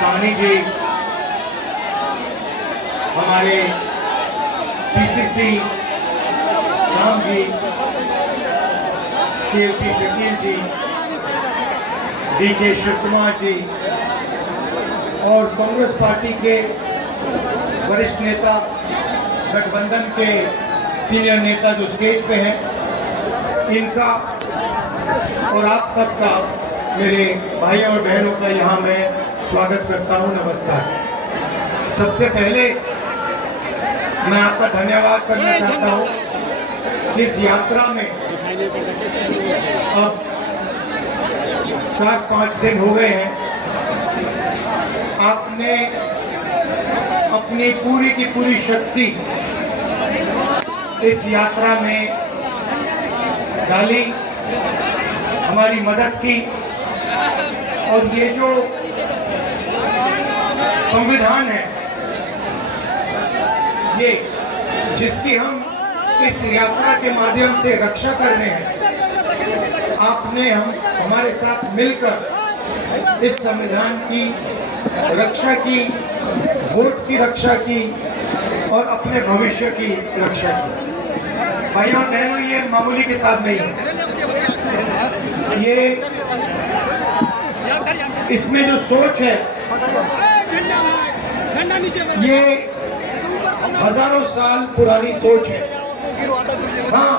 सानी जी, हमारे PCC Ram ji, CLP Shakeel जी, DK Shiv Kumar ji और कांग्रेस पार्टी के वरिष्ठ नेता, गठबंधन के सीनियर नेता जो स्टेज पे हैं, इनका और आप सबका, मेरे भाइयों और बहनों का यहाँ मैं स्वागत करता हूँ। नमस्कार। सबसे पहले मैं आपका धन्यवाद करना चाहता हूँ कि इस यात्रा में अब 4-5 दिन हो गए हैं, आपने अपनी पूरी की पूरी शक्ति इस यात्रा में डाली, हमारी मदद की। और ये जो संविधान है, ये जिसकी हम इस यात्रा के माध्यम से रक्षा कर रहे हैं, आपने हमारे साथ मिलकर इस संविधान की रक्षा की, वोट की रक्षा की और अपने भविष्य की रक्षा की। भाइयों बहनों, ये मामूली किताब नहीं है, ये इसमें जो सोच है ये हजारों साल पुरानी सोच है। हाँ,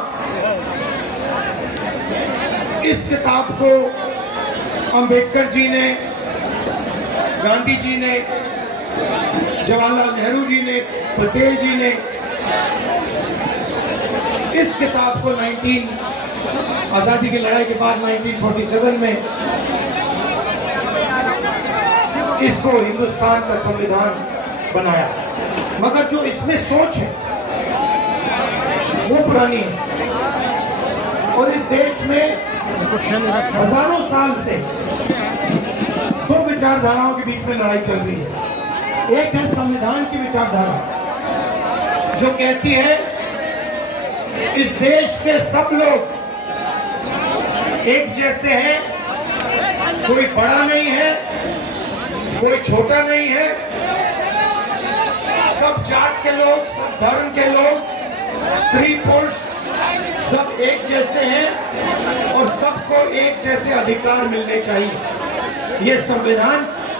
इस किताब को अंबेडकर जी ने, गांधी जी ने, जवाहरलाल नेहरू जी ने, पटेल जी ने इस किताब को आजादी की लड़ाई के बाद 1947 में इसको हिंदुस्तान का संविधान बनाया। मगर जो इसमें सोच है वो पुरानी है और इस देश में हजारों साल से दो विचारधाराओं के बीच में लड़ाई चल रही है। एक है संविधान की विचारधारा जो कहती है इस देश के सब लोग एक जैसे हैं, कोई बड़ा नहीं है, कोई छोटा नहीं है, सब जात के लोग, सब धर्म के लोग, स्त्री पुरुष सब एक जैसे हैं और सबको एक जैसे अधिकार मिलने चाहिए। ये संविधान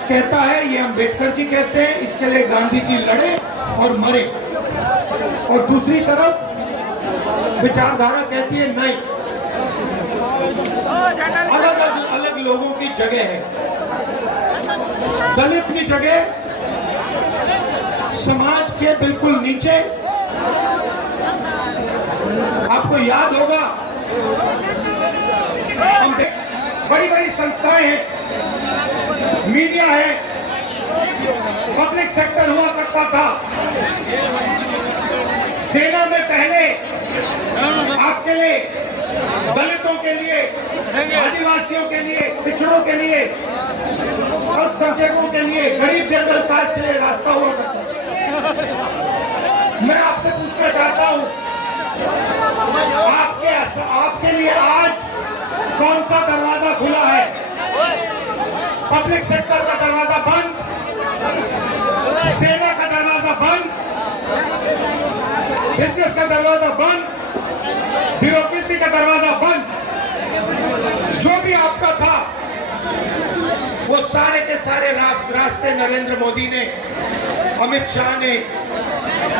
कहता है, ये अंबेडकर जी कहते हैं, इसके लिए गांधी जी लड़े और मरे। और दूसरी तरफ विचारधारा कहती है नहीं, अलग अलग लोगों की जगह है। दलित की जगह समाज के बिल्कुल नीचे, आपको याद होगा बड़ी बड़ी संस्थाएं हैं, मीडिया है, पब्लिक सेक्टर हुआ करता था। सेना में पहले आपके लिए, दलितों के लिए, आदिवासियों के लिए, पिछड़ों के लिए, अल्पसंख्यकों के लिए, गरीब जनरल कास्ट के लिए रास्ता हुआ करता। मैं आपसे पूछना चाहता हूं, आपके लिए आज कौन सा दरवाजा खुला है? पब्लिक सेक्टर का दरवाजा बंद, सेना का दरवाजा बंद, बिजनेस का दरवाजा बंद, ब्यूरोक्रेसी का दरवाजा बंद। जो भी आपका था वो सारे के सारे रास्ते नरेंद्र मोदी ने, अमित शाह ने,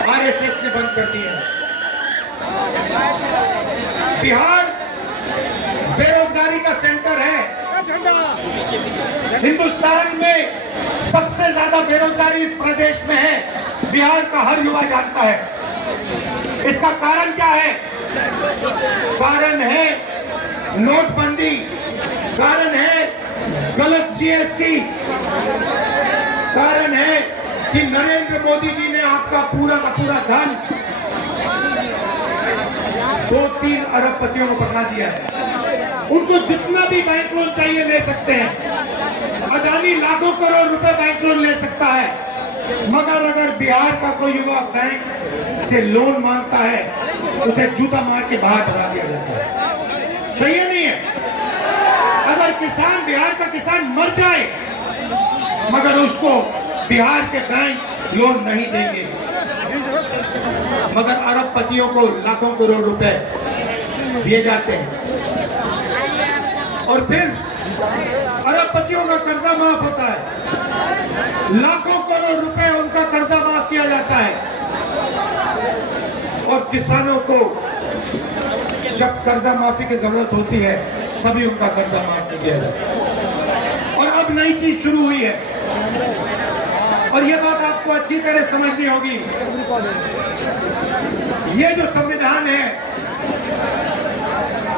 RSS ने बंद कर दिए। बिहार बेरोजगारी का सेंटर है। हिंदुस्तान में सबसे ज्यादा बेरोजगारी इस प्रदेश में है, बिहार का हर युवा जानता है। इसका कारण क्या है? कारण है नोटबंदी, कारण है गलत GST, कारण है कि नरेंद्र मोदी जी ने आपका पूरा का पूरा धन 2-3 अरबपतियों को पकड़ा दिया है। उनको जितना भी बैंक लोन चाहिए ले सकते हैं। अदानी लाखों करोड़ रुपए बैंक लोन ले सकता है, मगर अगर बिहार का कोई युवा बैंक से लोन मांगता है, उसे जूता मार के बाहर भगा दिया जाता है। सही है नहीं है? अगर किसान, बिहार का किसान मर जाए मगर उसको बिहार के बैंक लोन नहीं देंगे। मगर अरबपतियों को लाखों करोड़ रुपए दिए जाते हैं और फिर अरबपतियों का कर्जा माफ होता है, लाखों करोड़ रुपए उनका कर्जा माफ किया जाता है और किसानों को जब कर्जा माफी की जरूरत होती है तभी उनका कर्जा माफ नहीं किया जाता। और अब नई चीज शुरू हुई है और यह बात आपको अच्छी तरह समझनी होगी। ये जो संविधान है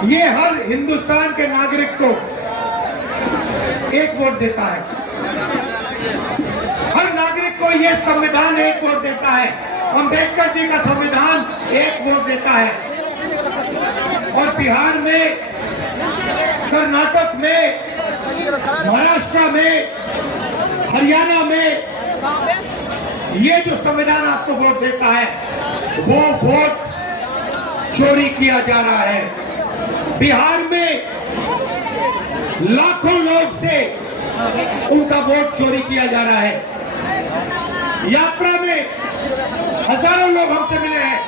ये हर हिंदुस्तान के नागरिक को एक वोट देता है। हर नागरिक को यह संविधान एक वोट देता है। अंबेडकर जी का संविधान एक वोट देता है और बिहार में, कर्नाटक में, महाराष्ट्र में, हरियाणा में ये जो संविधान आपको वोट देता है वो वोट चोरी किया जा रहा है। बिहार में लाखों लोग से उनका वोट चोरी किया जा रहा है। यात्रा में हजारों लोग हमसे मिले हैं,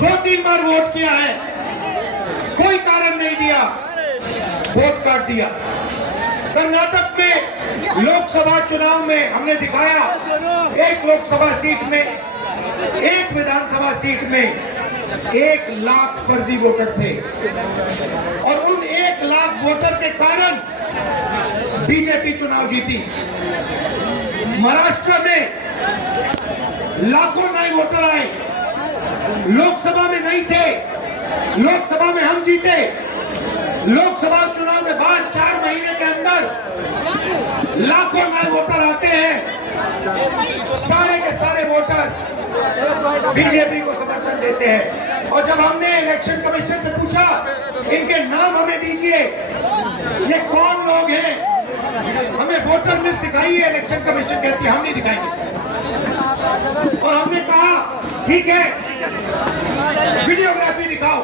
2-3 बार वोट किया है, कोई कारण नहीं दिया, वोट काट दिया। कर्नाटक में लोकसभा चुनाव में हमने दिखाया, एक लोकसभा सीट में, एक विधानसभा सीट में 1 लाख फर्जी वोटर थे और उन 1 लाख वोटर के कारण बीजेपी चुनाव जीती। महाराष्ट्र में लाखों नए वोटर आए, लोकसभा में नहीं थे, लोकसभा में हम जीते। लोकसभा चुनाव के बाद 4 महीने के अंदर लाखों नए वोटर आते हैं, सारे के सारे वोटर बीजेपी को समर्थन देते हैं। और जब हमने इलेक्शन कमीशन से पूछा इनके नाम हमें दीजिए, ये कौन लोग हैं, हमें वोटर लिस्ट दिखाइए, इलेक्शन कमीशन कहती है हम नहीं दिखाएंगे। और हमने कहा ठीक है, वीडियोग्राफी दिखाओ,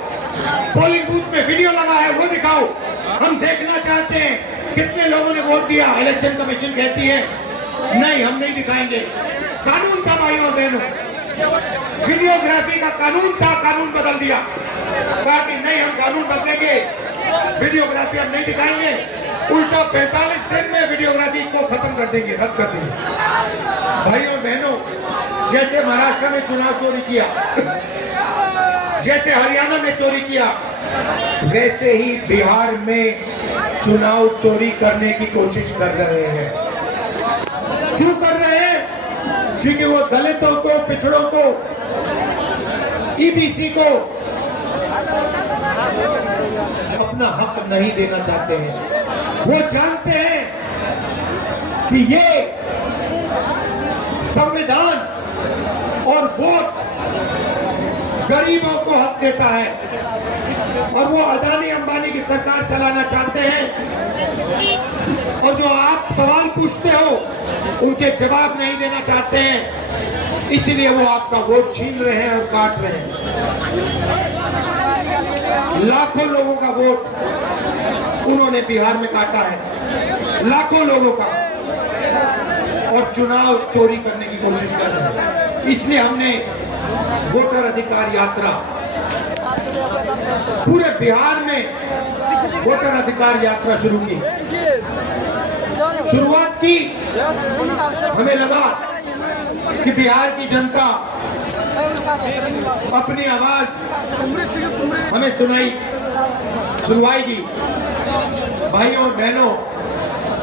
पोलिंग बूथ में वीडियो लगा है वो दिखाओ, हम देखना चाहते हैं कितने लोगों ने वोट दिया। इलेक्शन कमीशन कहती है नहीं हम नहीं दिखाएंगे। कानून था भाइयों और बहनों, वीडियोग्राफी का कानून था, कानून बदल दिया, कहा कि नहीं हम कानून बदलेंगे, वीडियोग्राफी हम नहीं दिखाएंगे, उल्टा 45 दिन में वीडियोग्राफी को खत्म कर देंगे, रद्द कर देंगे। भाइयों और बहनों, जैसे महाराष्ट्र में चुनाव चोरी किया, जैसे हरियाणा में चोरी किया, वैसे ही बिहार में चुनाव चोरी करने की कोशिश कर रहे हैं। क्यों कर रहे हैं? क्योंकि वो दलितों को, पिछड़ों को, ईबीसी को अपना हक नहीं देना चाहते हैं। वो जानते हैं कि ये संविधान और वोट गरीबों को हक देता है और वो अदानी अंबानी की सरकार चलाना चाहते हैं। और जो आप सवाल पूछते हो उनके जवाब नहीं देना चाहते हैं, इसीलिए वो आपका वोट छीन रहे हैं और काट रहे हैं। लाखों लोगों का वोट उन्होंने बिहार में काटा है, लाखों लोगों का, और चुनाव चोरी करने की कोशिश कर रहे हैं। इसलिए हमने वोटर अधिकार यात्रा पूरे बिहार में वोटर अधिकार यात्रा शुरू की। शुरुआत की, हमें लगा कि बिहार की जनता अपनी आवाज हमें सुनवाएगी। भाइयों और बहनों,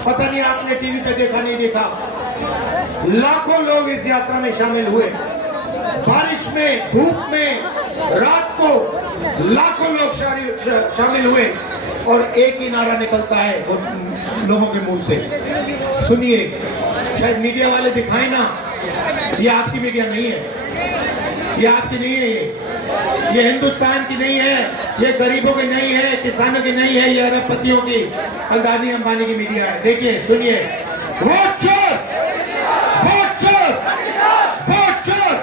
पता नहीं आपने टीवी पे देखा नहीं देखा, लाखों लोग इस यात्रा में शामिल हुए। बारिश में, धूप में, रात को लाखों लोग शामिल हुए और एक ही नारा निकलता है वो लोगों के मुंह से, सुनिए। शायद मीडिया वाले दिखाएं ना, ये आपकी मीडिया नहीं है, ये आपकी नहीं है, ये हिंदुस्तान की नहीं है, ये गरीबों की नहीं है, किसानों की नहीं है, ये अरबपतियों की, अदानी अंबानी की मीडिया है। देखिए, सुनिए, वोट चोर, वोट चोर, वोट चोर,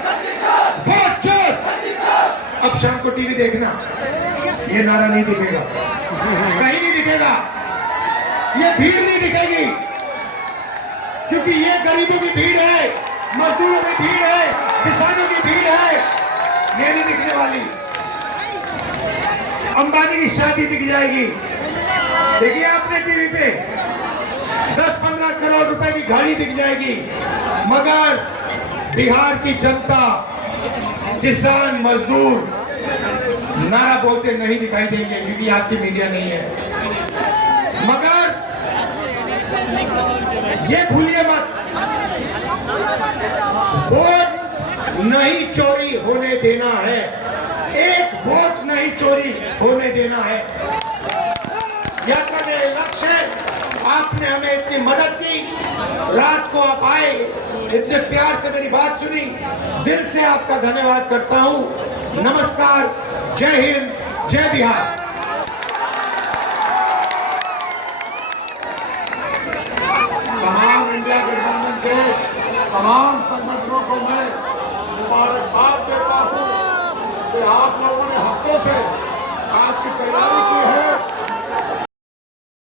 वोट चोर। अब शाम को टीवी देखना, ये नारा नहीं दिखेगा, कहीं नहीं दिखेगा, ये भीड़ नहीं दिखेगी, क्योंकि ये गरीबों की भीड़ है, मजदूरों की भीड़ है, किसानों की भीड़ है। ये नहीं दिखने वाली। अंबानी की शादी दिख जाएगी, देखिए आपने टीवी पे 10-15 करोड़ रुपए की गाड़ी दिख जाएगी, मगर बिहार की जनता, किसान, मजदूर नारा बोलते नहीं दिखाई देंगे, क्योंकि आपकी मीडिया नहीं है। मगर ये भूलिए मत, वोट नहीं चोरी होने देना है, एक वोट नहीं चोरी होने देना है। यह का मेरा लक्ष्य है। आपने हमें इतनी मदद की, रात को आप आए, इतने प्यार से मेरी बात सुनी, दिल से आपका धन्यवाद करता हूं। नमस्कार, जय हिंद, जय बिहार। तमाम इंडिया गठबंधन के तमाम संगठनों को मैं मुबारकबाद देता हूं कि आप लोगों ने हफ्तों से